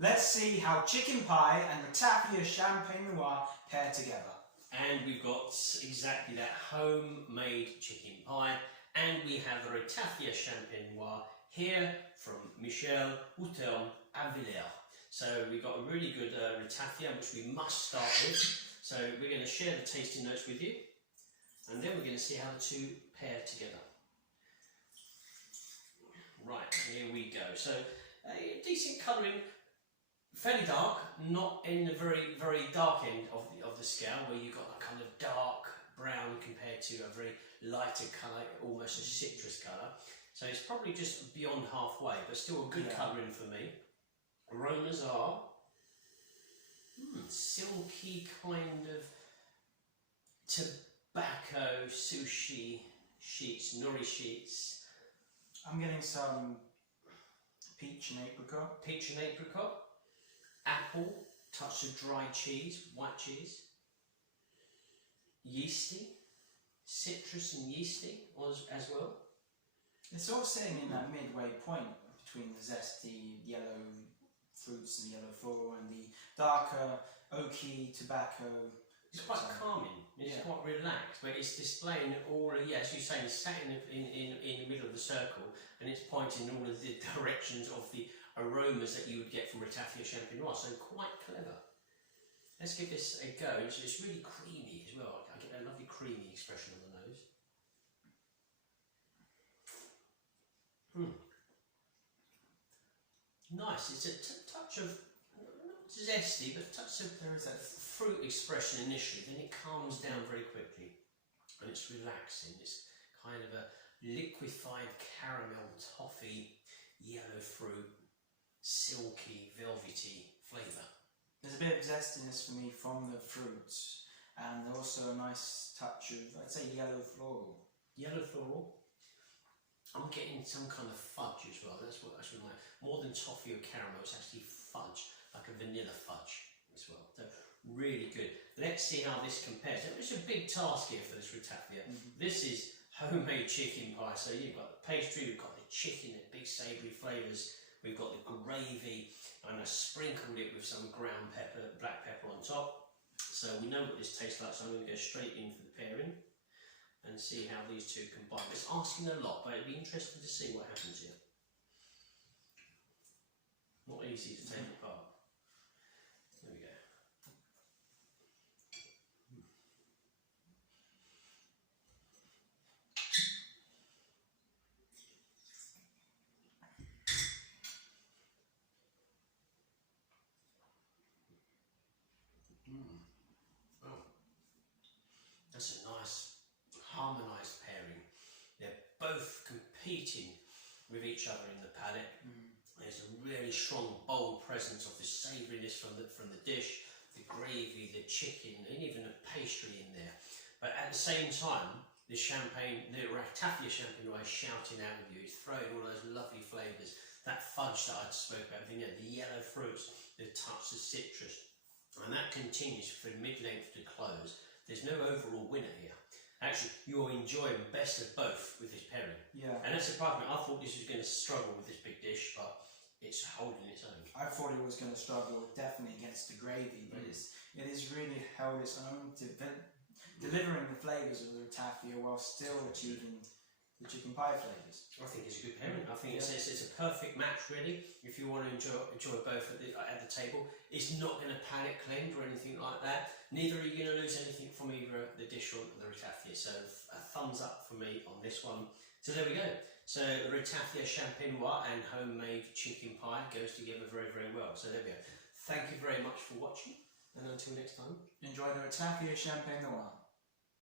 Let's see how chicken pie and Ratafia Champenois pair together. And we've got exactly that homemade chicken pie, and we have the Ratafia Champenois here from Michel Houton Avillers. So we've got a really good Ratafia, which we must start with. So we're going to share the tasting notes with you, and then we're going to see how the two pair together. Right, here we go. So a decent colouring, fairly dark, not in the very dark end of the scale, where you've got a kind of dark brown compared to a very lighter colour, almost a citrus colour. So it's probably just beyond halfway, but still a good colouring for me. Aromas are silky kind of tobacco sushi sheets, nori sheets. I'm getting some peach and apricot. Peach and apricot. Apple, touch of dry cheese, white cheese. Yeasty, citrus and yeasty as well. It's sort of sitting in that midway point between the zesty yellow fruits and the yellow floral and the darker oaky tobacco. It's quite calming, it's quite relaxed, but it's displaying all, as you say, it's sat in the middle of the circle, and it's pointing all of the directions of the aromas that you would get from Ratafia Champenois, so quite clever. Let's give this a go. It's really creamy as well. I get a lovely creamy expression on the nose. Nice. It's a touch of, not zesty, but a touch of, there is that fruit expression initially, then it calms down very quickly, and it's relaxing. It's kind of a liquefied caramel, toffee, yellow fruit, silky, velvety flavour. There's a bit of zestiness for me from the fruits, and also a nice touch of, I'd say, yellow floral. Yellow floral? I'm getting some kind of fudge as well. That's what I should like. More than toffee or caramel, it's actually fudge, like a vanilla fudge as well. So really good. Let's see how this compares. It's a big task here for this Ratafia. This is homemade chicken pie. So you've got the pastry, we've got the chicken, the big savoury flavours. We've got the gravy, and I sprinkled it with some ground pepper, black pepper on top. So we know what this tastes like, so I'm going to go straight in for the pairing and see how these two combine. It's asking a lot, but it'd be interesting to see what happens here. Not easy to take apart. There we go. Oh, that's a nice harmonised pairing. They're both competing with each other in the palate. There's a really strong, bold presence of the savouriness from the dish, the gravy, the chicken, and even the pastry in there. But at the same time, the Ratafia Champenois is shouting out at you. It's throwing all those lovely flavours. That fudge that I spoke about, the yellow fruits, the touch of citrus, and that continues from mid-length to close. There's no overall winner here. Actually, you're enjoying best of both with this pairing. Yeah. And that surprised me. I thought this was going to struggle with this big dish, but it's holding its own. I thought it was going to struggle definitely against the gravy, but it is really held its own, delivering the flavours of the Ratafia while still achieving the chicken pie flavours. I think it's a good pairing. I think it's a perfect match, really, if you want to enjoy both at the table. It's not going to palate cleanse or anything like that. Neither are you going to lose anything from either the dish or the Ratafia. So a thumbs up for me on this one. So there we go. So the Ratafia Champenois and homemade chicken pie goes together very, very well. So there we go. Thank you very much for watching, and until next time. Enjoy the Ratafia Champenois.